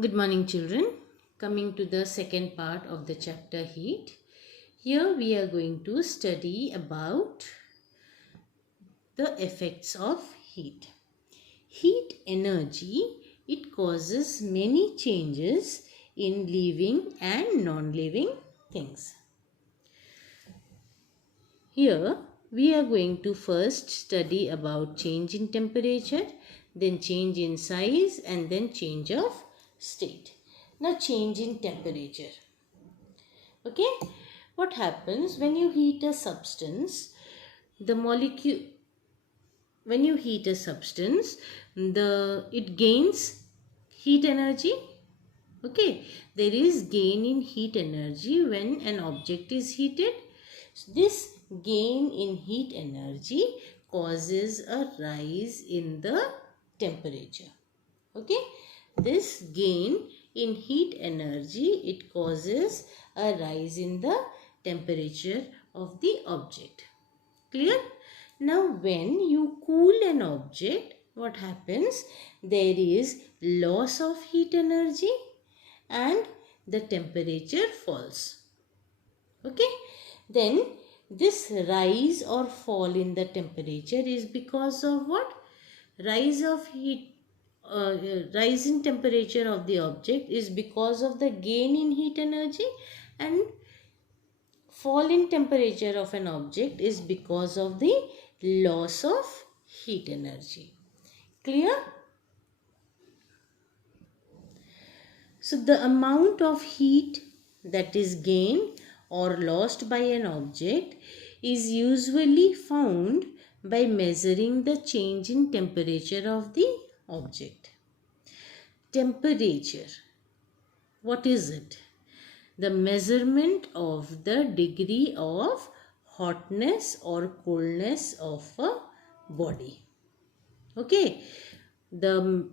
Good morning, children. Coming to the second part of the chapter heat. Here we are going to study about the effects of heat. Heat energy, it causes many changes in living and non-living things. Here we are going to first study about change in temperature, then change in size, and then change of state. Now change in temperature. Okay, what happens when you heat a substance? The molecule, when you heat a substance, it gains heat energy. Okay, there is gain in heat energy when an object is heated. This gain in heat energy causes a rise in the temperature. Okay, this gain in heat energy, it causes a rise in the temperature of the object. Clear? Now when you cool an object, what happens? There is loss of heat energy and the temperature falls. Okay, then this rise or fall in the temperature is because of what? Rise of heat, rise in temperature of the object is because of the gain in heat energy, and fall in temperature of an object is because of the loss of heat energy. Clear? So the amount of heat that is gained or lost by an object is usually found by measuring the change in temperature of the object. Temperature, what is it? The measurement of the degree of hotness or coldness of a body. Okay, the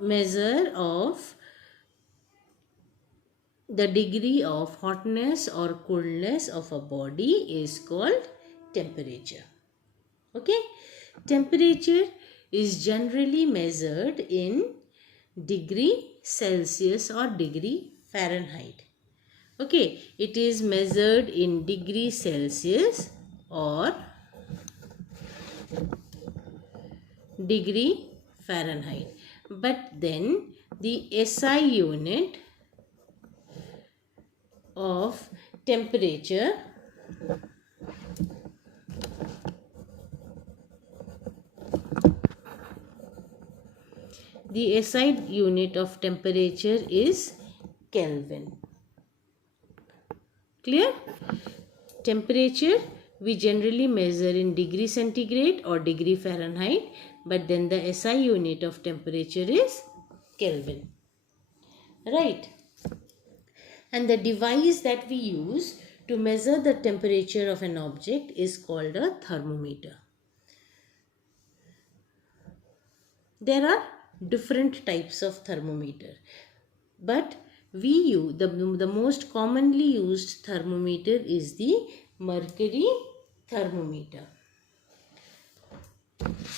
measure of the degree of hotness or coolness of a body is called temperature. Okay, temperature is generally measured in degree Celsius or degree Fahrenheit. Okay, it is measured in degree Celsius or degree Fahrenheit. But then the SI unit of temperature is Kelvin. Clear? Temperature we generally measure in degree centigrade or degree Fahrenheit, but then the SI unit of temperature is Kelvin. Right? And the device that we use to measure the temperature of an object is called a thermometer. There are different types of thermometer, but we use the most commonly used thermometer is the mercury thermometer.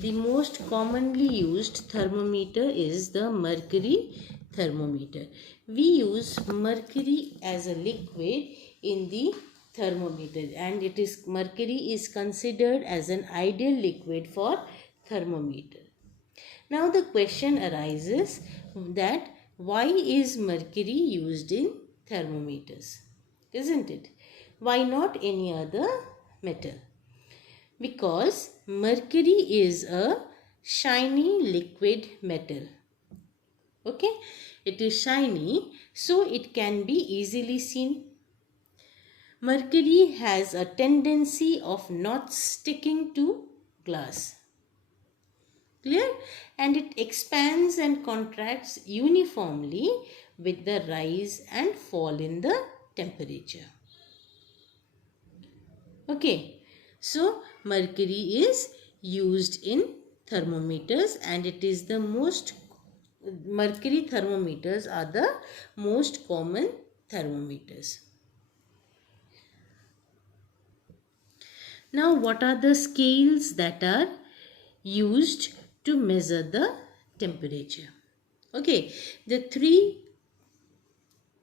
The most commonly used thermometer is the mercury thermometer. We use mercury as a liquid in the thermometer, and mercury is considered as an ideal liquid for thermometer. Now the question arises that why is mercury used in thermometers? Isn't it? Why not any other metal? Because mercury is a shiny liquid metal. Okay, it is shiny, so it can be easily seen. Mercury has a tendency of not sticking to glass. Clear? And it expands and contracts uniformly with the rise and fall in the temperature. Okay, so mercury is used in thermometers, and mercury thermometers are the most common thermometers. Now, what are the scales that are used to measure the temperature? Okay, the three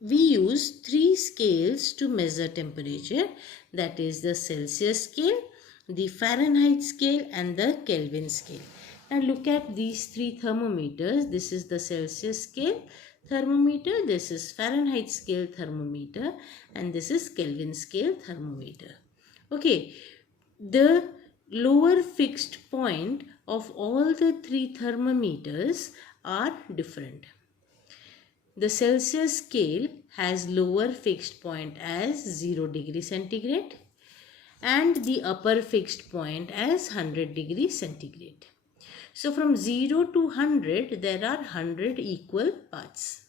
we use three scales to measure temperature, that is the Celsius scale, the Fahrenheit scale and the Kelvin scale. Now look at these three thermometers. This is the Celsius scale thermometer, this is Fahrenheit scale thermometer, and this is Kelvin scale thermometer. Okay, the lower fixed point of all the three thermometers are different. The Celsius scale has lower fixed point as 0 degree centigrade and the upper fixed point as 100 degree centigrade. So from 0 to 100 there are 100 equal parts.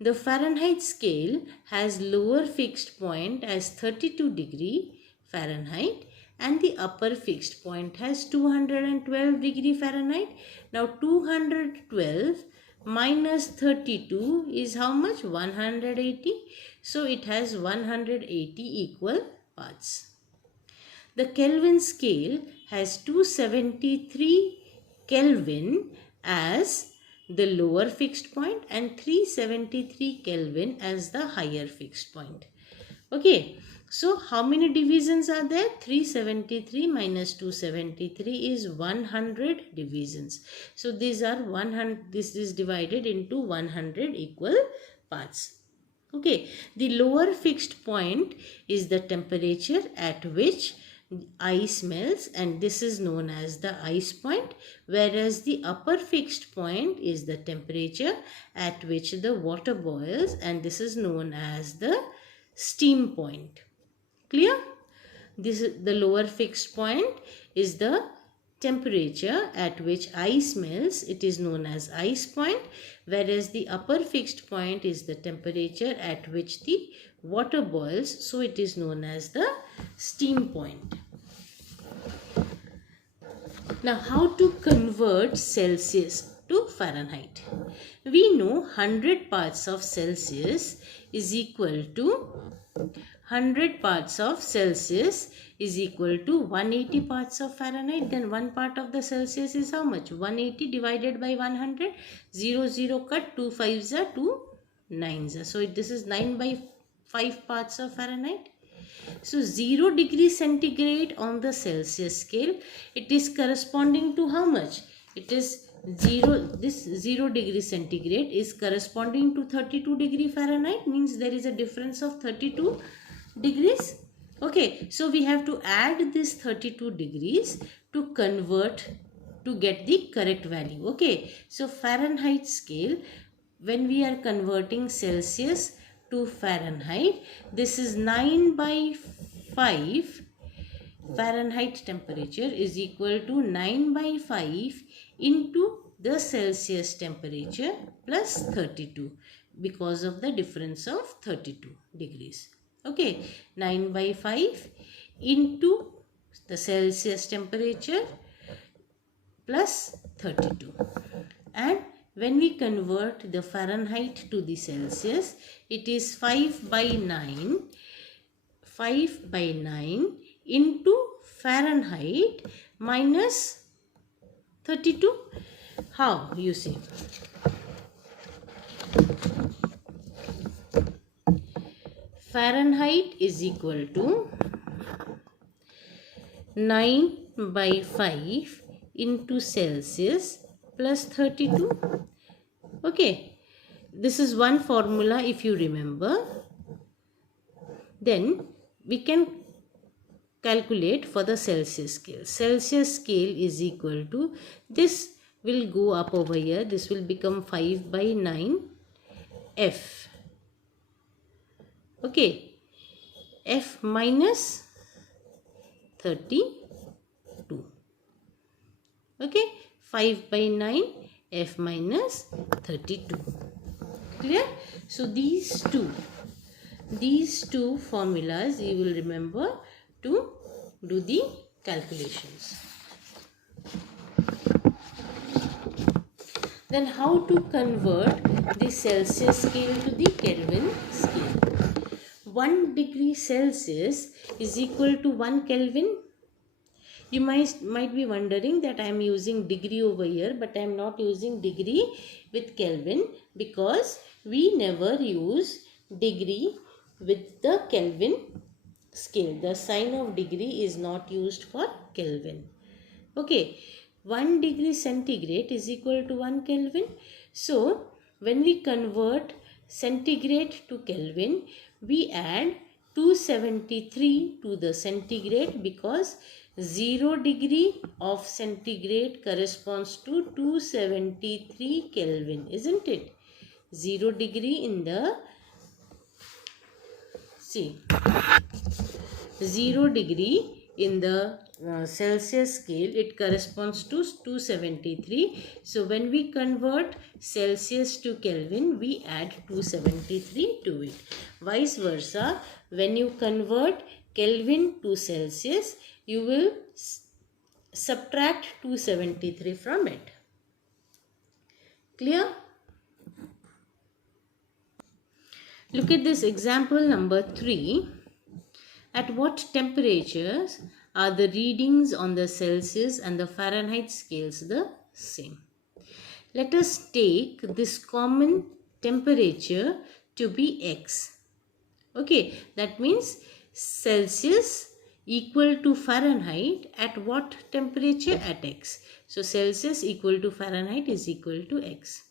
The Fahrenheit scale has lower fixed point as 32 degree Fahrenheit and the upper fixed point has 212 degree Fahrenheit. Now 212 minus 32 is how much? 180. So it has 180 equal parts. The Kelvin scale has 273 Kelvin as the lower fixed point and 373 Kelvin as the higher fixed point. Okay, so how many divisions are there? 373 minus 273 is 100 divisions. So these are 100, this is divided into 100 equal parts. Okay, the lower fixed point is the temperature at which ice melts, and this is known as the ice point, whereas the upper fixed point is the temperature at which the water boils, and this is known as the steam point. Clear? This is the lower fixed point is the temperature at which ice melts, it is known as ice point, whereas the upper fixed point is the temperature at which the water boils, so it is known as the steam point. Now how to convert Celsius to Fahrenheit? We know 100 parts of Celsius is equal to 100 parts of Celsius is equal to 180 parts of Fahrenheit. Then 1 part of the Celsius is how much? 180 divided by 100. 0, 0 cut, 2 5s are 2 9s. So this is 9 by 5 parts of Fahrenheit. So 0 degree centigrade on the Celsius scale, it is corresponding to how much? It is 0, this 0 degree centigrade is corresponding to 32 degree Fahrenheit, means there is a difference of 32 degrees. Okay, so we have to add this 32 degrees to convert to get the correct value. Okay, so Fahrenheit scale, when we are converting Celsius to Fahrenheit, this is 9 by 5 Fahrenheit temperature is equal to 9 by 5 into the Celsius temperature plus 32 because of the difference of 32 degrees. Okay, 9 by 5 into the Celsius temperature plus 32, and when we convert the Fahrenheit to the Celsius, it is 5 by 9 into Fahrenheit minus 32. How? You see. Fahrenheit is equal to 9 by 5 into Celsius plus 32. Okay, this is one formula if you remember. Then we can calculate for the Celsius scale. Celsius scale is equal to, this will go up over here, this will become 5 by 9 F. Okay, F minus 32. Okay, 5 by 9 F minus 32. Clear? So these two formulas you will remember to do the calculations. Then how to convert the Celsius scale to the Kelvin scale? 1 degree Celsius is equal to 1 Kelvin. You might be wondering that I am using degree over here, but I am not using degree with Kelvin because we never use degree with the Kelvin scale. The sign of degree is not used for Kelvin. Okay, 1 degree centigrade is equal to 1 Kelvin. So, when we convert centigrade to Kelvin, we add 273 to the centigrade because 0 degree of centigrade corresponds to 273 Kelvin, isn't it? 0 degree in the, see, 0 degree in the Celsius scale, it corresponds to 273. So when we convert Celsius to Kelvin, we add 273 to it. Vice versa, when you convert Kelvin to Celsius, you will subtract 273 from it. Clear? Look at this example number 3. At what temperatures are the readings on the Celsius and the Fahrenheit scales the same? Let us take this common temperature to be X. Okay, that means Celsius equal to Fahrenheit at what temperature? At X. So Celsius equal to Fahrenheit is equal to X.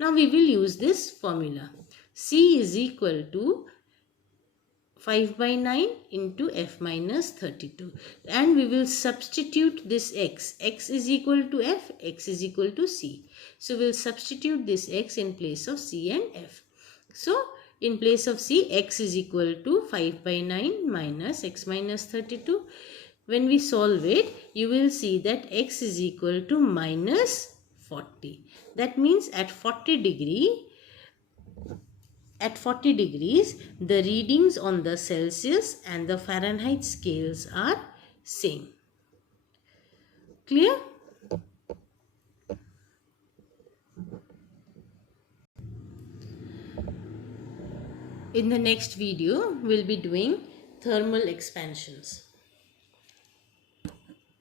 Now we will use this formula. C is equal to 5 by 9 into F minus 32, and we will substitute this X. X is equal to F, X is equal to C. So we will substitute this X in place of C and F. So in place of C, X is equal to 5 by 9 minus X minus 32. When we solve it, you will see that X is equal to minus 40. That means at 40 degrees, the readings on the Celsius and the Fahrenheit scales are same. Clear? In the next video, we'll be doing thermal expansions.